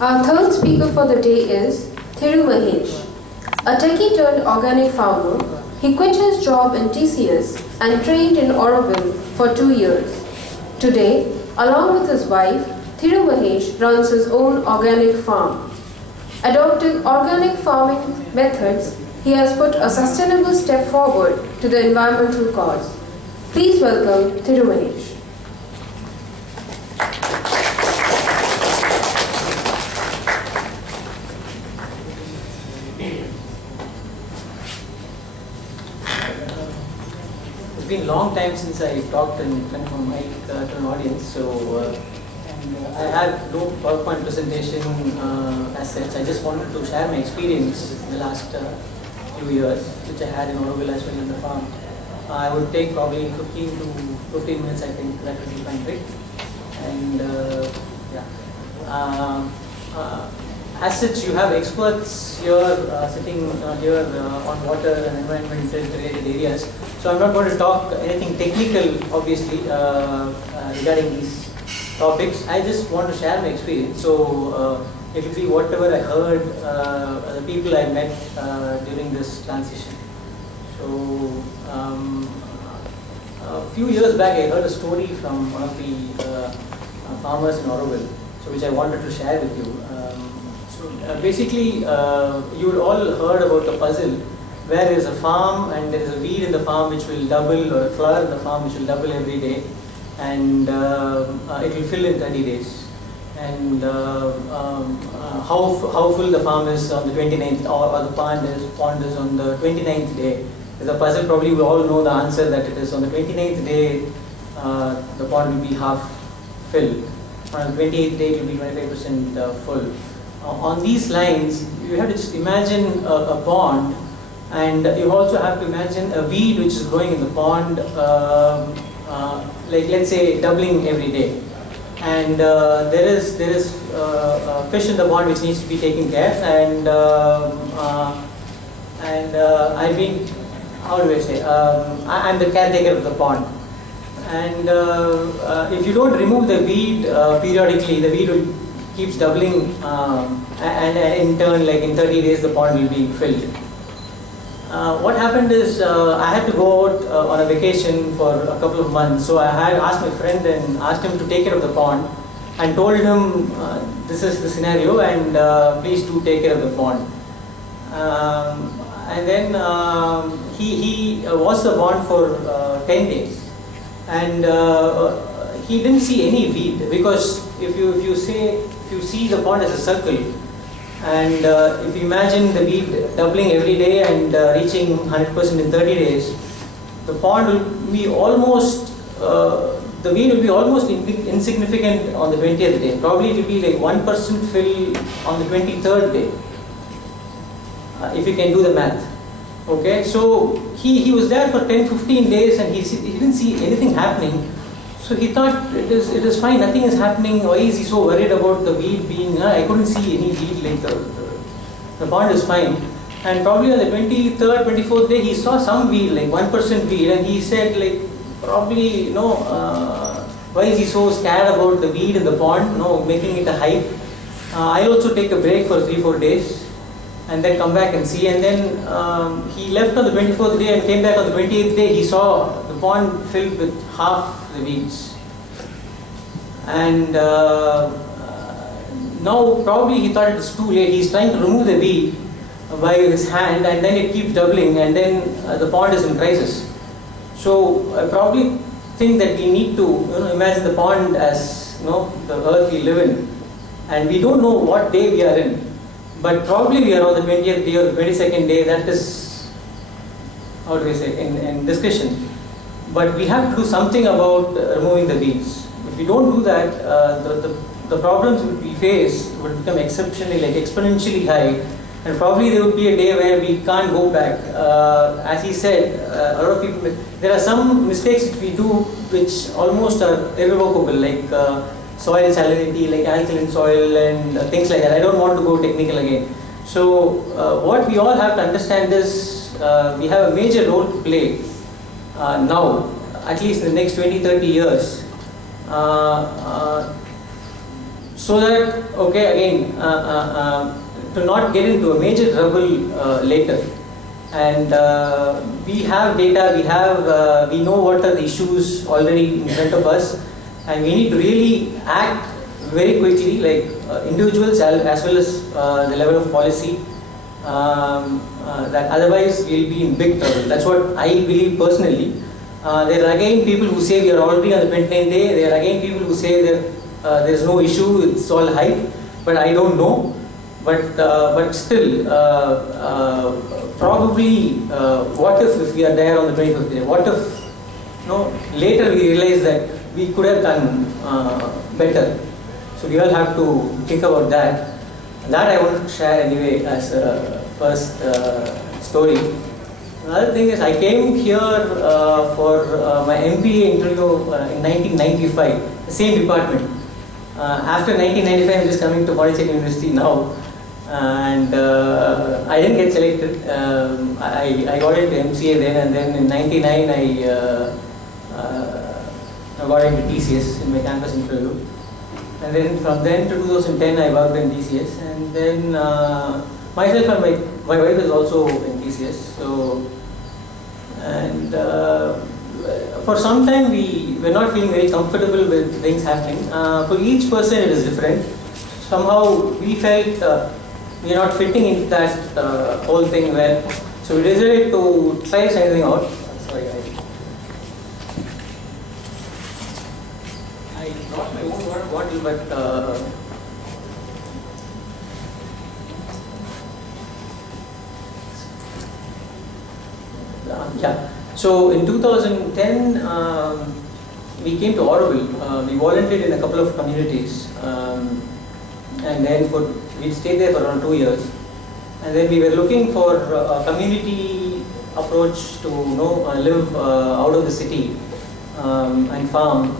Our third speaker for the day is Thiru Magesh, a techie turned organic farmer. He quit his job in TCS and trained in Oroville for 2 years. Today, along with his wife, Thiru Magesh runs his own organic farm. Adopting organic farming methods, he has put a sustainable step forward to the environmental cause. Please welcome Thiru Magesh. It's been a long time since I talked in front of a mic to an audience, so I have no PowerPoint presentation as such. I just wanted to share my experience in the last few years, which I had in Oroville as well in the farm. I would take probably 15 to 15 minutes, I think. That would be fine, right? And as such, you have experts here sitting here on water and environmental related areas. So I'm not going to talk anything technical, obviously, regarding these topics. I just want to share my experience. So it will be whatever I heard, the people I met during this transition. So a few years back, I heard a story from one of the farmers in Oroville, so which I wanted to share with you. Basically, you would all heard about a puzzle where there is a farm and there is a weed in the farm which will double, or a flower in the farm which will double every day, and it will fill in 30 days. And how full the farm is on the 29th, or the pond is on the 29th day. The puzzle, probably we all know the answer, that it is on the 29th day the pond will be half filled. On the 28th day it will be 25% full. On these lines, you have to just imagine a pond, and you also have to imagine a weed which is growing in the pond, like let's say doubling every day. And there is fish in the pond which needs to be taken care, and I've been, how do I say, I'm the caretaker of the pond. And if you don't remove the weed periodically, the weed will keeps doubling, and in turn, like in 30 days, the pond will be filled. What happened is, I had to go out on a vacation for a couple of months. So I had asked my friend and asked him to take care of the pond, and told him this is the scenario, and please do take care of the pond. And then he watched the pond for 10 days, and he didn't see any weed, because if you see the pond as a circle, and if you imagine the weed doubling every day and reaching 100% in 30 days, the pond will be almost, the weed will be almost insignificant on the 20th day. Probably it will be like 1% fill on the 23rd day, if you can do the math. Okay, so he was there for 10-15 days and he didn't see anything happening. So he thought it is fine, nothing is happening. Why is he so worried about the weed being? I couldn't see any weed, like the pond is fine. And probably on the 23rd, 24th day, he saw some weed, like 1% weed, and he said, like, probably, you know, why is he so scared about the weed in the pond? No, making it a hype. I'll also take a break for 3-4 days, and then come back and see. And then he left on the 24th day and came back on the 28th day. He saw the pond filled with half the weeds. And now probably he thought it was too late. He's trying to remove the weed by his hand, and then it keeps doubling, and then the pond is in crisis. So I probably think that we need to, you know, imagine the pond as, you know, the earth we live in, and we don't know what day we are in. But probably we are on the 20th day or the 22nd day. That is, how do we say, in discussion. But we have to do something about removing the weeds. If we don't do that, the problems we face would become exceptionally, like exponentially high. And probably there would be a day where we can't go back. As he said, a lot of people, there are some mistakes which we do which almost are irrevocable, like soil salinity, like alkaline soil and things like that. I don't want to go technical again. So what we all have to understand is we have a major role to play now, at least in the next 20-30 years. so that, okay, again, to not get into a major trouble later. And we have data, we know what are the issues already in front of us, and we need to really act very quickly, like individuals as well as the level of policy. That otherwise we'll be in big trouble. That's what I believe personally. There are again people who say we are already on the 29th day. There are again people who say that there's no issue, it's all hype. But I don't know. But still, probably, what if we are there on the 25th day? What if later we realize that we could have done better? So we all have to think about that. That I want to share anyway as a first story. Another thing is I came here for my MBA interview in 1995, the same department. After 1995, I'm just coming to Pondicherry University now, and I didn't get selected. I got into MCA then, and then in 99 I got into TCS in my campus interview. And then from then to 2010, I worked in TCS, and then myself and my wife is also in TCS. So, and for some time we were not feeling very comfortable with things happening. For each person it is different. Somehow we felt we are not fitting into that whole thing well. So we decided to try something out. Sorry, I brought my own water bottle, but yeah. So in 2010, we came to Auroville. We volunteered in a couple of communities, and then we stayed there for around 2 years. And then we were looking for a community approach to live out of the city and farm.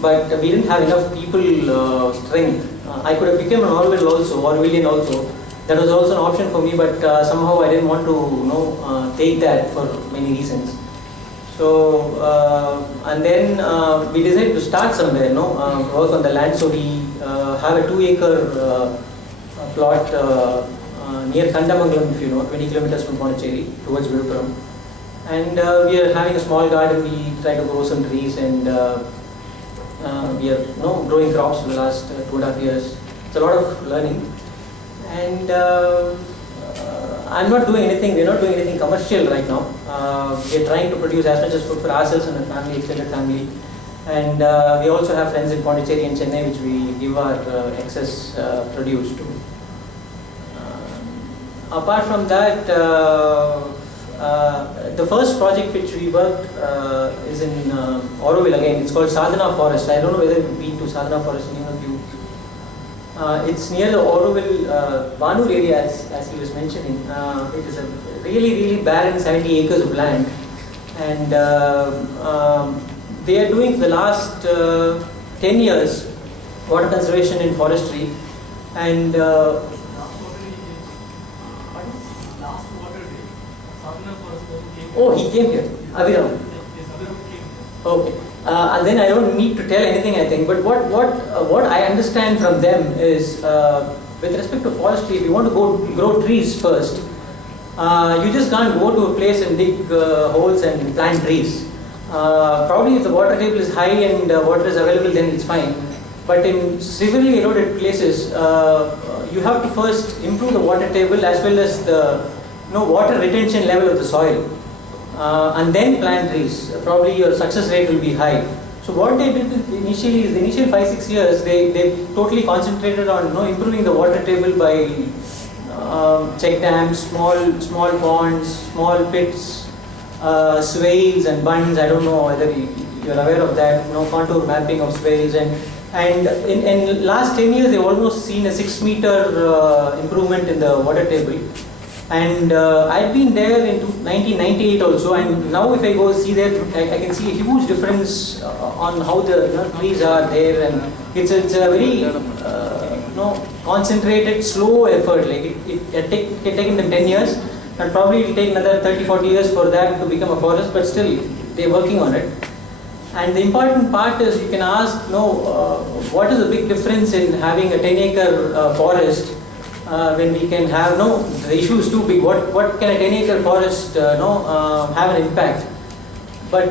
But we didn't have enough people strength. I could have become an Orwellian also. That was also an option for me, but somehow I didn't want to take that for many reasons. So and then we decided to start somewhere, work on the land. So we have a 2-acre plot near Kandamangalam, if you know, 20 kilometers from Pondicherry towards Viluppuram. And we are having a small garden. We try to grow some trees, and we are growing crops for the last 2.5 years. It's a lot of learning. And I'm not doing anything, we're not doing anything commercial right now. We're trying to produce as much as food for ourselves and our family, extended family. And we also have friends in Pondicherry and Chennai which we give our excess produce to. Apart from that, the first project which we worked is in Auroville again. It's called Sadhana Forest. I don't know whether you've been to Sadhana Forest, any of you. It's near the Auroville Banur area, as he was mentioning. It is a really barren 70 acres of land, and they are doing for the last 10 years water conservation in forestry. And oh, he came here, Abhiram. Okay. And then I don't need to tell anything, I think. But what I understand from them is, with respect to forestry, if you want to grow trees first, you just can't go to a place and dig holes and plant trees. Probably if the water table is high and water is available, then it's fine. But in severely eroded places, you have to first improve the water table as well as the water retention level of the soil. And then plant trees. Probably your success rate will be high. So what they did initially is the initial 5-6 years they totally concentrated on improving the water table by check dams, small ponds, small pits, swales and bunds. I don't know whether you're aware of that. Contour mapping of swales, and in last 10 years they've almost seen a 6-meter improvement in the water table. And I've been there in 1998 also, and now if I go see there, I can see a huge difference on how the trees are there, and it's a very concentrated, slow effort. Like it taken them 10 years, and probably it will take another 30-40 years for that to become a forest, but still they're working on it. And the important part is you can ask, what is the big difference in having a 10-acre forest when we can have, the issue is too big. What can a 10-acre forest have an impact? But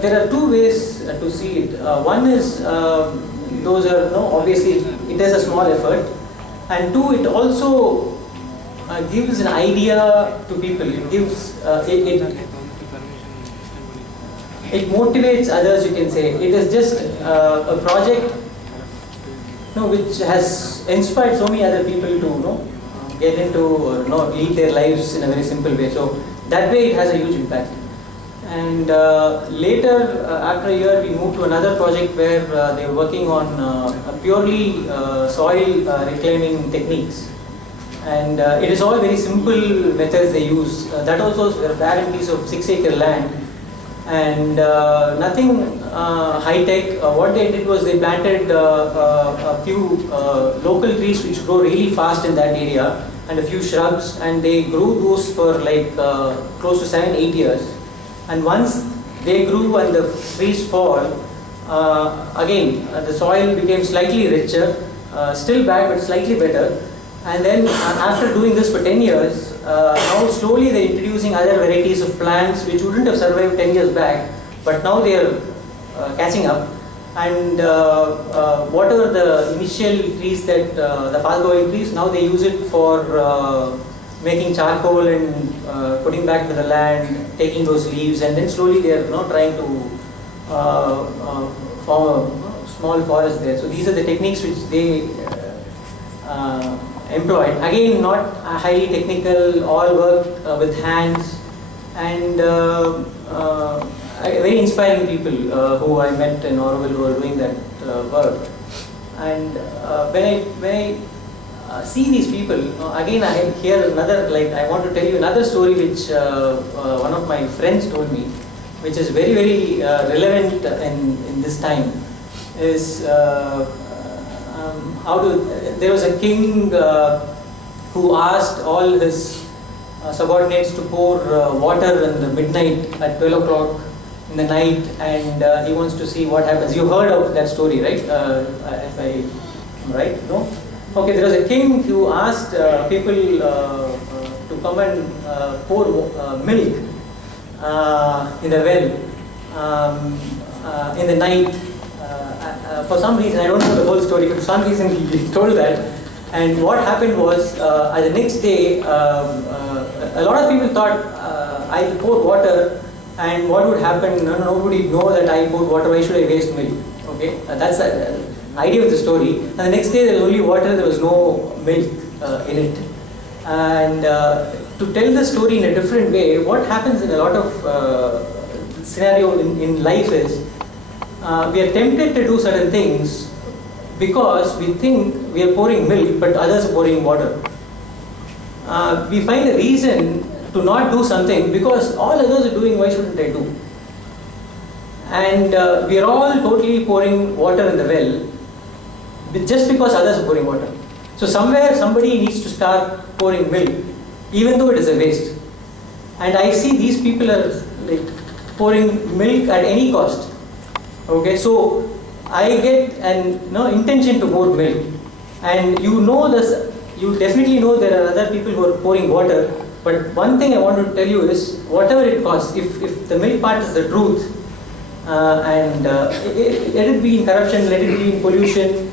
there are two ways to see it. One is those are, obviously it is a small effort, and two, it also gives an idea to people. It gives it motivates others, you can say. It is just a project which has inspired so many other people to get into lead their lives in a very simple way. So that way it has a huge impact. And later, after a year, we moved to another project where they were working on purely soil reclaiming techniques. And it is all very simple methods they use. That also is a barren piece of 6-acre land. And nothing high-tech. What they did was they planted a few local trees which grow really fast in that area, and a few shrubs, and they grew those for like close to 7-8 years. And once they grew and the trees fall, again the soil became slightly richer, still bad but slightly better. And then after doing this for 10 years, now slowly they're introducing other varieties of plants which wouldn't have survived 10 years back, but now they're catching up. And whatever the initial trees that, the fast-growing trees, now they use it for making charcoal and putting back to the land, taking those leaves, and then slowly they're trying to form a small forest there. So these are the techniques which they employed. Again, not highly technical, all work with hands, and very inspiring people who I met in Oroville who are doing that work. And when I see these people, again I hear another, I want to tell you another story which one of my friends told me, which is very, very relevant in this time, is there was a king who asked all his subordinates to pour water in the midnight at 12 o'clock in the night, and he wants to see what happens. You heard of that story, right? If I am right? No? Okay, there was a king who asked people to come and pour milk in the well in the night. For some reason, I don't know the whole story, but for some reason he told that. And what happened was, the next day, a lot of people thought, I poured water, and what would happen? Nobody would know that I poured water. Why should I waste milk? Okay, that's the idea of the story. And the next day, there was only water. There was no milk in it. And to tell the story in a different way, what happens in a lot of scenario in life is, we are tempted to do certain things because we think we are pouring milk, but others are pouring water. We find a reason to not do something because all others are doing, why shouldn't I do? And we are all totally pouring water in the well just because others are pouring water. So somewhere somebody needs to start pouring milk, even though it is a waste. And I see these people are pouring milk at any cost. Okay, so I get an intention to pour milk, and you definitely know there are other people who are pouring water. But one thing I want to tell you is, whatever it costs, if the milk part is the truth, and let it be in corruption, let it be in pollution,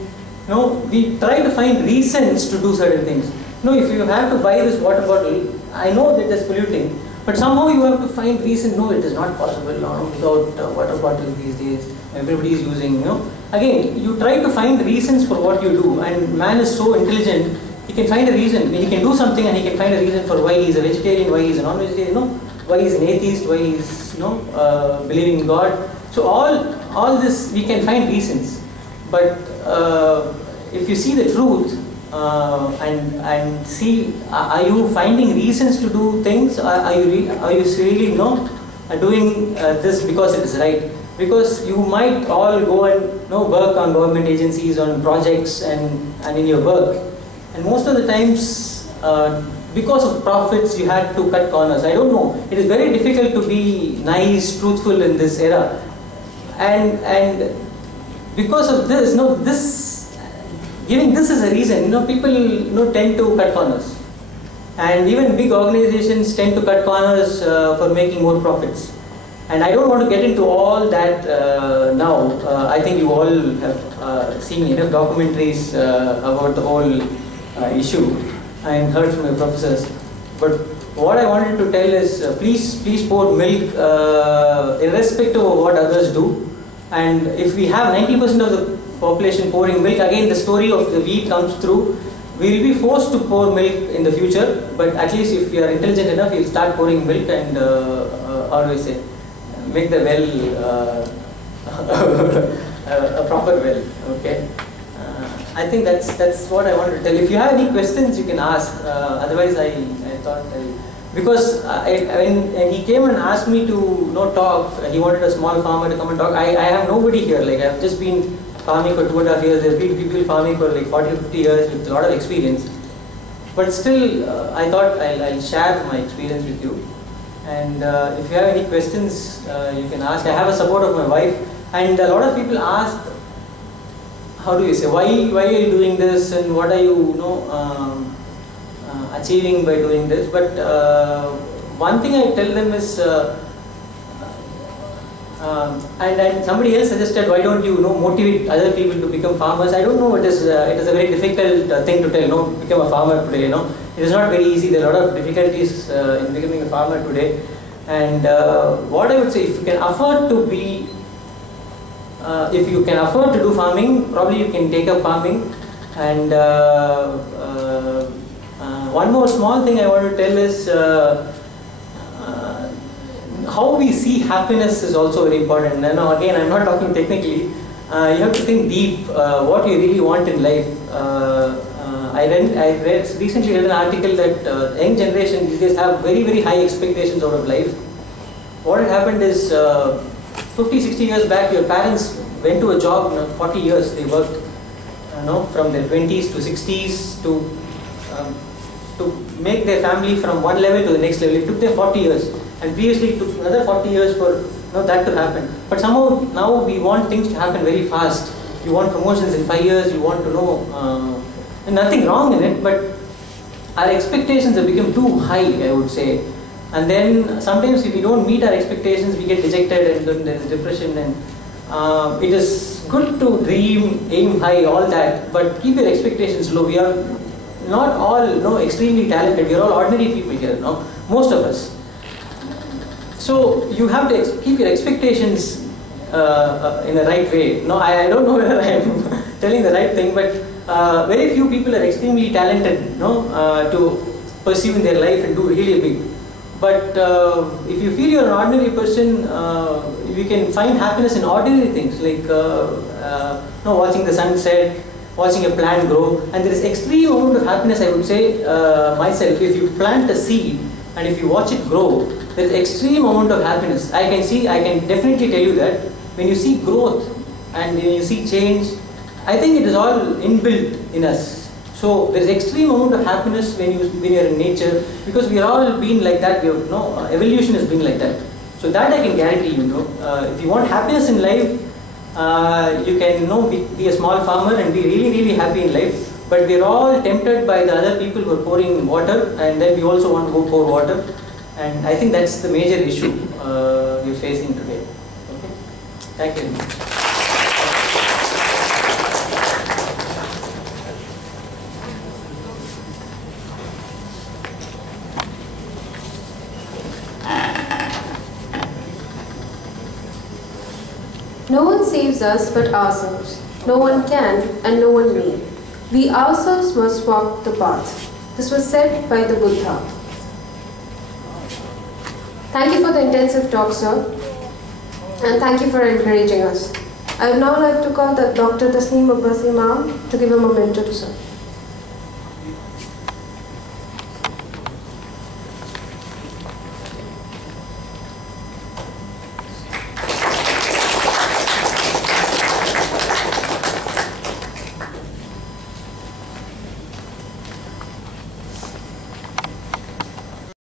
we try to find reasons to do certain things. If you have to buy this water bottle, I know that it's polluting, but somehow you have to find reason. No, it is not possible without water bottles these days. Everybody is using, Again, you try to find reasons for what you do, and man is so intelligent, he can find a reason. He can do something and he can find a reason for why he is a vegetarian, why he is a non-vegetarian, why he is an atheist, why he is, believing in God. So all this, we can find reasons. But if you see the truth, and see, are you finding reasons to do things? Are you really doing this because it is right? Because you might all go and work on government agencies, on projects, and in your work, and most of the times because of profits you had to cut corners. I don't know. It is very difficult to be nice, truthful in this era. and because of this, giving this as a reason, people tend to cut corners, and even big organizations tend to cut corners for making more profits. And I don't want to get into all that now. I think you all have seen enough documentaries about the whole issue and heard from my professors. But what I wanted to tell is, please pour milk irrespective of what others do. And if we have 90% of the population pouring milk, again the story of the wheat comes through. We will be forced to pour milk in the future, but at least if you are intelligent enough, you'll start pouring milk and, how do I say, make the well a proper well. Okay. I think that's what I wanted to tell. If you have any questions, you can ask. Otherwise, I thought because when he came and asked me to talk, he wanted a small farmer to come and talk. I have nobody here. Like, I've just been farming for 2.5 years. There's been people farming for like 40, 50 years with a lot of experience. But still, I thought I'll share my experience with you. And if you have any questions, you can ask. I have a support of my wife. And a lot of people ask, how do you say, why are you doing this, and what are you, achieving by doing this? But one thing I tell them is, and somebody else suggested, why don't you motivate other people to become farmers? I don't know. It is a very difficult thing to tell. Become a farmer today. It is not very easy. There are a lot of difficulties in becoming a farmer today. And what I would say, if you can afford to be, if you can afford to do farming, probably you can take up farming. And one more small thing I want to tell is, how we see happiness is also very important. Again, I'm not talking technically. You have to think deep, what you really want in life. I recently read an article that young generation these days have very, very high expectations out of life. What had happened is, 50, 60 years back, your parents went to a job, 40 years they worked, from their 20s to 60s to make their family from one level to the next level. It took them 40 years, and previously it took another 40 years for that to happen. But somehow now we want things to happen very fast. You want promotions in 5 years, you want to know, and nothing wrong in it, but our expectations have become too high, I would say. And then sometimes if we don't meet our expectations, we get dejected, and then there is depression. And it is good to dream, aim high, all that, but keep your expectations low. We are not all extremely talented. We are all ordinary people here, most of us. So you have to keep your expectations in the right way. I don't know whether I am telling the right thing, but very few people are extremely talented, to pursue in their life and do really big. But if you feel you're an ordinary person, you can find happiness in ordinary things, like watching the sunset, watching a plant grow. And there is extreme amount of happiness, I would say, myself. If you plant a seed and if you watch it grow, there is extreme amount of happiness. I can definitely tell you that when you see growth and when you see change, I think it is all inbuilt in us. So there is extreme amount of happiness when you are in nature, because we are all been like that. Evolution has been like that. So that I can guarantee you. If you want happiness in life, you can be a small farmer and be really, really happy in life. But we are all tempted by the other people who are pouring water, and then we also want to go pour water. And I think that's the major issue we're facing today. Okay? Thank you very much. No one saves us but ourselves. No one can and no one may. We ourselves must walk the path. This was said by the Buddha. Thank you for the intensive talk, sir. And thank you for encouraging us. I would now like to call Dr. Tasneem Abbasi Ma'am to give a memento to sir.